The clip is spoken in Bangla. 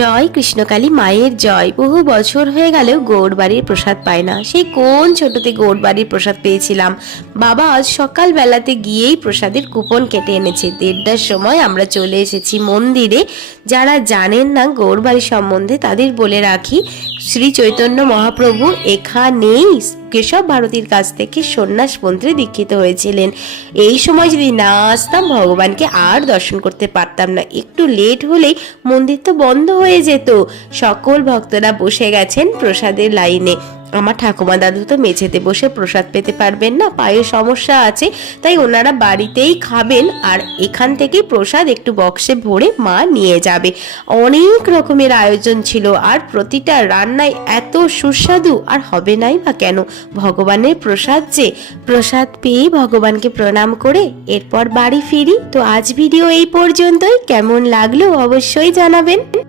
জয় কৃষ্ণকালী মায়ের জয়। বহু বছর হয়ে গেলেও গৌড়বাড়ির প্রসাদ পায় না। সেই কোন ছোটতে গৌড়বাড়ির প্রসাদ পেয়েছিলাম। বাবা আজ সকাল বেলাতে গিয়েই প্রসাদের কুপন কেটে এনেছে। 1:30টার সময় আমরা চলে এসেছি মন্দিরে। যারা জানেন না গৌড়বাড়ি সম্বন্ধে তাদের বলে রাখি, শ্রী চৈতন্য মহাপ্রভু এখানেই কেশব ভারতীর কাছ থেকে সন্ন্যাস মন্ত্রে দীক্ষিত হয়েছিলেন। এই সময় যদি না আসতাম ভগবানকে আর দর্শন করতে পারতাম না। একটু লেট হলেই মন্দির তো বন্ধ হয়ে যেত। সকল ভক্তরা বসে গেছেন প্রসাদের লাইনে। আমার ঠাকুমা দাদু তো মেঝেতে বসে প্রসাদ পেতে পারবেন না, পায়ের সমস্যা আছে, তাই ওনারা বাড়িতেই খাবেন। আর এখান থেকেই প্রসাদ একটু বক্সে ভরে মা নিয়ে যাবে। অনেক রকমের আয়োজন ছিল, আর প্রতিটা রান্নায় এত সুস্বাদু, আর হবে নাই বা কেন। ভগবানের প্রসাদ যে, প্রসাদ পেয়ে ভগবানকে প্রণাম করে এরপর বাড়ি ফিরি। তো আজ ভিডিও এই পর্যন্তই। কেমন লাগলো অবশ্যই জানাবেন।